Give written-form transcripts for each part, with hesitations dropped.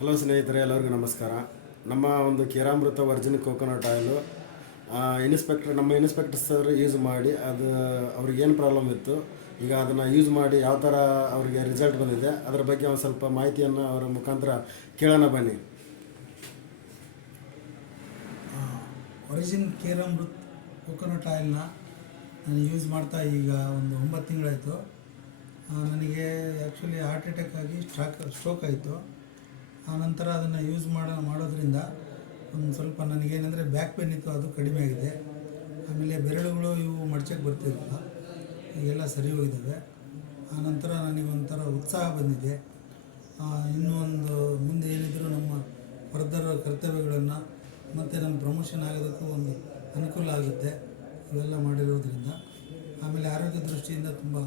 Hello ಸ್ನೇಹಿತರೆ, ಎಲ್ಲರಿಗೂ ನಮಸ್ಕಾರ. ನಮ್ಮ ಒಂದು ಕೇರಾಮೃತ ವರ್ಜಿನ್ ಕೋಕೋನಟ್ ಆಯಿಲು ನಮ್ಮ ಇನ್ಸ್ಪೆಕ್ಟರ್ ಸರ್ ಯೂಸ್ ಮಾಡಿ ಅದು ಅವ್ರಿಗೇನು ಪ್ರಾಬ್ಲಮ್ ಇತ್ತು, ಈಗ ಅದನ್ನು ಯೂಸ್ ಮಾಡಿ ಯಾವ ಥರ ಅವರಿಗೆ ರಿಸಲ್ಟ್ ಬಂದಿದೆ ಅದರ ಬಗ್ಗೆ ಒಂದು ಸ್ವಲ್ಪ ಮಾಹಿತಿಯನ್ನು ಅವರ ಮುಖಾಂತರ ಕೇಳೋಣ ಬನ್ನಿ. ಒರಿಜಿನ್ ಕೇರಾಮೃತ್ ಕೋಕೋನಟ್ ಆಯಿಲ್ನ ನಾನು ಯೂಸ್ ಮಾಡ್ತಾ ಈಗ ಒಂದು 9 ತಿಂಗಳಾಯಿತು. ನನಗೆ ಆ್ಯಕ್ಚುಲಿ ಹಾರ್ಟ್ ಅಟ್ಯಾಕ್ ಆಗಿ ಸ್ಟ್ರೋಕ್ ಆಯಿತು. ಆನಂತರ ಅದನ್ನು ಯೂಸ್ ಮಾಡೋದ್ರಿಂದ ಒಂದು ಸ್ವಲ್ಪ ನನಗೇನೆಂದರೆ ಬ್ಯಾಕ್ ಪೇನ್ ಇತ್ತು, ಅದು ಕಡಿಮೆ ಆಗಿದೆ. ಆಮೇಲೆ ಬೆರಳುಗಳು ಇವು ಮಡ್ಚಕ್ಕೆ ಬರ್ತಿರಲಿಲ್ಲ, ಈಗೆಲ್ಲ ಸರಿ ಹೋಗಿದ್ದಾವೆ. ಆನಂತರ ನನಗೊಂಥರ ಉತ್ಸಾಹ ಬಂದಿದೆ. ಇನ್ನೂ ಒಂದು ಮುಂದೆ ಏನಿದ್ರು ನಮ್ಮ ಫರ್ದರ್ ಕರ್ತವ್ಯಗಳನ್ನು ಮತ್ತು ನಮ್ಮ ಪ್ರಮೋಷನ್ ಆಗೋದಕ್ಕೂ ಒಂದು ಅನುಕೂಲ ಆಗುತ್ತೆ ಇವೆಲ್ಲ ಮಾಡಿರೋದ್ರಿಂದ. ಆಮೇಲೆ ಆರೋಗ್ಯ ದೃಷ್ಟಿಯಿಂದ ತುಂಬ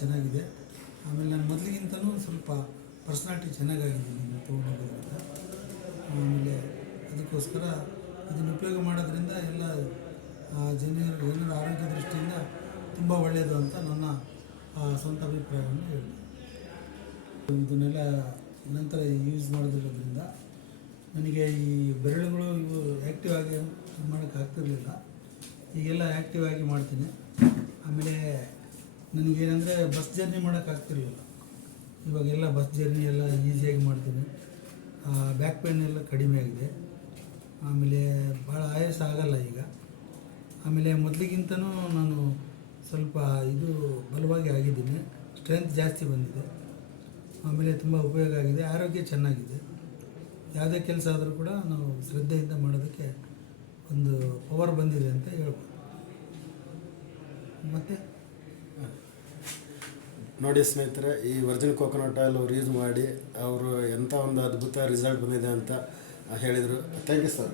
ಚೆನ್ನಾಗಿದೆ. ಆಮೇಲೆ ನಾನು ಮೊದಲಿಗಿಂತಲೂ ಸ್ವಲ್ಪ ಪರ್ಸ್ನಾಲಿಟಿ ಚೆನ್ನಾಗಾಗಿದೆ ನಾನು ತೊಗೊಂಡೋಗೋದ್ರಿಂದ. ಆಮೇಲೆ ಅದಕ್ಕೋಸ್ಕರ ಇದನ್ನು ಉಪಯೋಗ ಮಾಡೋದ್ರಿಂದ ಎಲ್ಲ ಜನರ ಆರೋಗ್ಯ ದೃಷ್ಟಿಯಿಂದ ತುಂಬ ಒಳ್ಳೆಯದು ಅಂತ ನನ್ನ ಸ್ವಂತ ಅಭಿಪ್ರಾಯವನ್ನು ಹೇಳಿದೆ. ಇದನ್ನೆಲ್ಲ ನಂತರ ಯೂಸ್ ಮಾಡೋದಿರೋದ್ರಿಂದ ನನಗೆ ಈ ಬೆರಳುಗಳು ಇವು ಆ್ಯಕ್ಟಿವ್ ಆಗಿ ಮಾಡೋಕ್ಕಾಗ್ತಿರ್ಲಿಲ್ಲ, ಈಗೆಲ್ಲ ಆ್ಯಕ್ಟಿವ್ ಆಗಿ ಮಾಡ್ತೀನಿ. ಆಮೇಲೆ ನನಗೇನೆಂದರೆ ಬಸ್ ಜರ್ನಿ ಮಾಡೋಕ್ಕಾಗ್ತಿರ್ಲಿಲ್ಲ, ಇವಾಗೆಲ್ಲ ಬಸ್ ಜರ್ನಿ ಎಲ್ಲ ಈಸಿಯಾಗಿ ಮಾಡ್ತೀನಿ. ಬ್ಯಾಕ್ ಪೇನ್ ಎಲ್ಲ ಕಡಿಮೆ ಆಗಿದೆ. ಆಮೇಲೆ ಭಾಳ ಆಯಾಸ ಆಗಲ್ಲ ಈಗ. ಆಮೇಲೆ ಮೊದಲಿಗಿಂತನೂ ನಾನು ಸ್ವಲ್ಪ ಬಲವಾಗಿ ಆಗಿದ್ದೀನಿ, ಸ್ಟ್ರೆಂತ್ ಜಾಸ್ತಿ ಬಂದಿದೆ. ಆಮೇಲೆ ತುಂಬ ಉಪಯೋಗ ಆಗಿದೆ, ಆರೋಗ್ಯ ಚೆನ್ನಾಗಿದೆ. ಯಾವುದೇ ಕೆಲಸ ಆದರೂ ಕೂಡ ನಾವು ಶ್ರದ್ಧೆಯಿಂದ ಮಾಡೋದಕ್ಕೆ ಒಂದು ಪವರ್ ಬಂದಿದೆ ಅಂತ ಹೇಳ್ಬೋದು. ಮತ್ತು ನೋಡಿ ಸ್ನೇಹಿತರೆ, ಈ ವರ್ಜಿನ್ ಕೋಕೋನಟ್ ಆಯಿಲ್ ಅವ್ರು ಯೂಸ್ ಮಾಡಿ ಅವರು ಎಂಥ ಒಂದು ಅದ್ಭುತ ರಿಸಲ್ಟ್ ಬಂದಿದೆ ಅಂತ ಹೇಳಿದರು. Thank you sir.